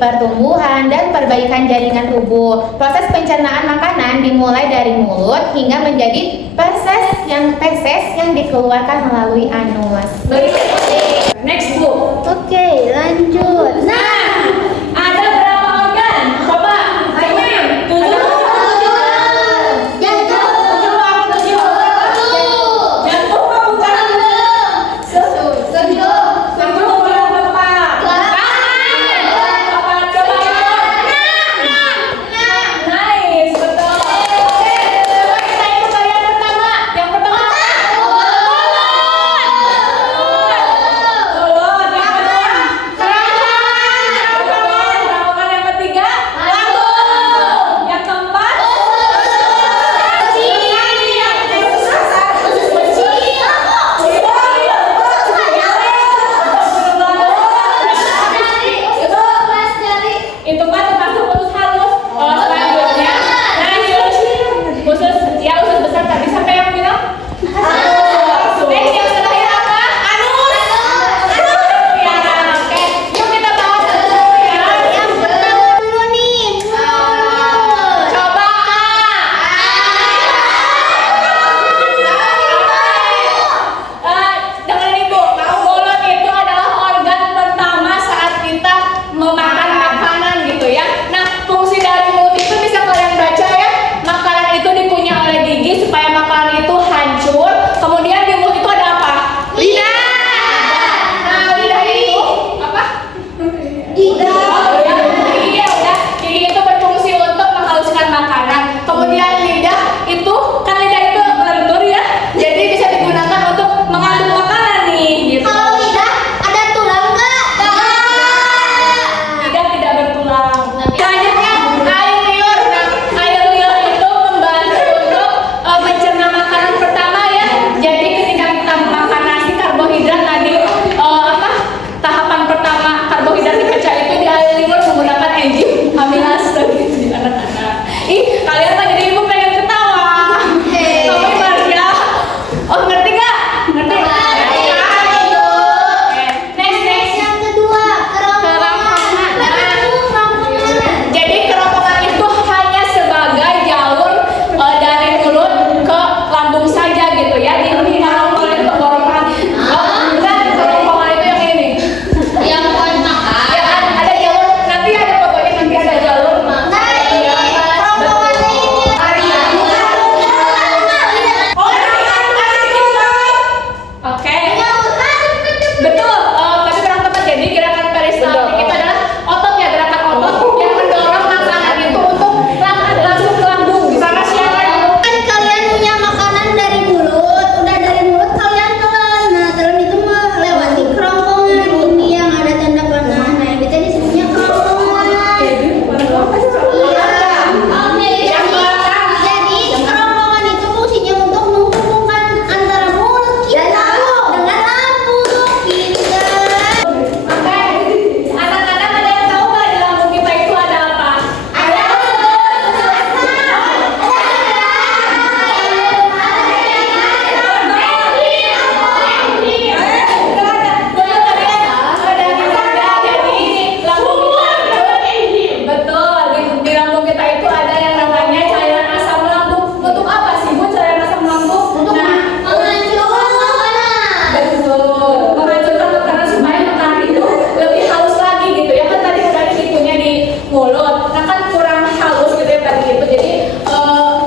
pertumbuhan dan perbaikan jaringan tubuh. Proses pencernaan makanan dimulai dari mulut hingga menjadi feses yang dikeluarkan melalui anus. Next Bu. Oke, lanjut. Nah, ada berapa organ? Coba, Aiman. 7. Jantung apa bukan? Jantung berapa Pak? 8. Coba Nice, betul. Oke, coba kita ikut bagian pertama. Yang pertama. Mulut. Yang kedua. Kerongkongan. Yang ketiga. Lambung. Yang keempat. Itu kan termasuk usus halus. Selanjutnya, usus besar tadi sampai yang bilang. Next yang terakhir apa? Anus. Ya, oke. Yuk kita bahas dulu ya. Yang pertama dulu nih, mulut. Coba. Dengerin Ibu, mulut itu adalah organ pertama saat kita memakan makanan gitu ya. Nah, fungsi dari mulut itu bisa kalian baca ya. Makanan itu dikunyah oleh gigi supaya makanan itu hancur. Kemudian di mulut itu ada apa? Lidah. Nah, lidah itu apa? Lidah. Oh, ya. Gigi ya udah. Gigi itu berfungsi untuk menghaluskan makanan. Kemudian lidah itu kan lidah itu lentur ya. Jadi bisa digunakan untuk mengaduk makanan nih gitu. Kalau lidah ada tulang nggak? Lidah tidak bertulang. Selanjutnya air liur. Nah, air liur itu membantu untuk mencerna makanan pertama ya. Jadi ketika kita makan nasi karbohidrat tadi tahapan pertama karbohidrat dipecah itu di air liur menggunakan enzim amilase gitu di anak-anak. Ih, kalian mah jadi ibu pengen ketawa. Tapi Maria, ngerti nggak? Ngerti? Oke. Next. Yang kedua, kerongkongan. Jadi kerongkongan itu hanya sebagai jalur dari mulut ke lambung saja gitu ya. Di kerongkongan itu tenggorokan. Bukan kerongkongan itu yang ini. Yang buat makan. Ya ada jalur. Nanti ada fotonya nanti ada jalur. Oke. Betul, tapi kurang tepat. Jadi gerakan peristaltik itu adalah otot ya, gerakan otot yang mendorong makanan itu untuk langsung ke lambung. Sama siapa? Kan kalian punya makanan dari mulut, udah dari mulut kalian telan. Nah, telan itu melewati kerongkongan. Ini yang ada tanda panah. Nah, yang kita disebutnya kerongkongan. Iya. Jadi kerongkongan itu fungsinya untuk menghubungkan antara mulut kita dengan lambung kita. Oke, anak-anak ada yang tahu nggak di lambung kita itu ada apa? Betul, di lambung kita itu ada yang namanya cairan asam lambung. Untuk apa sih Bu cairan asam lambung? Untuk menghancurkan makanan. Betul, menghancurkan makanan supaya makanan itu lebih halus lagi gitu ya. Kan tadi udah dikunyah di mulut, nah kan kurang halus gitu ya tadi itu. Jadi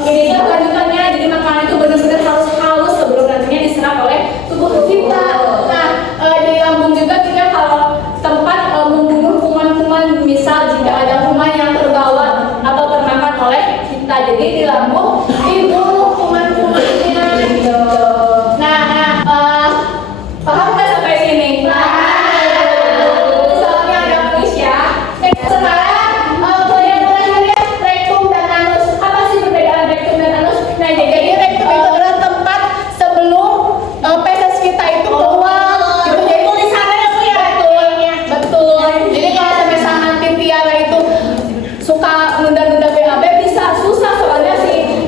ini tuh lanjutannya, jadi makanan itu benar-benar harus halus sebelum nantinya diserap oleh tubuh kita. Nah di lambung juga kita kalau tempat membunuh kuman-kuman, misal jika ada kuman yang terbawa atau termakan oleh kita, jadi di lambung dibunuh kuman-kumannya gitu. Nah, paham nggak sampai sini? Soalnya ada kuis ya. Sekarang yang terakhir ya, rektum dan anus. Apa sih perbedaan rektum dan anus? Nah, jadi rektum itu adalah tempat sebelum feses kita itu keluar. Gitu. Jadi tulisannya ya Bu ya. Betul. Jadi kalau sampai sangat Tiara itu suka nunda-nunda BAB bisa susah soalnya sih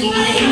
gimana ini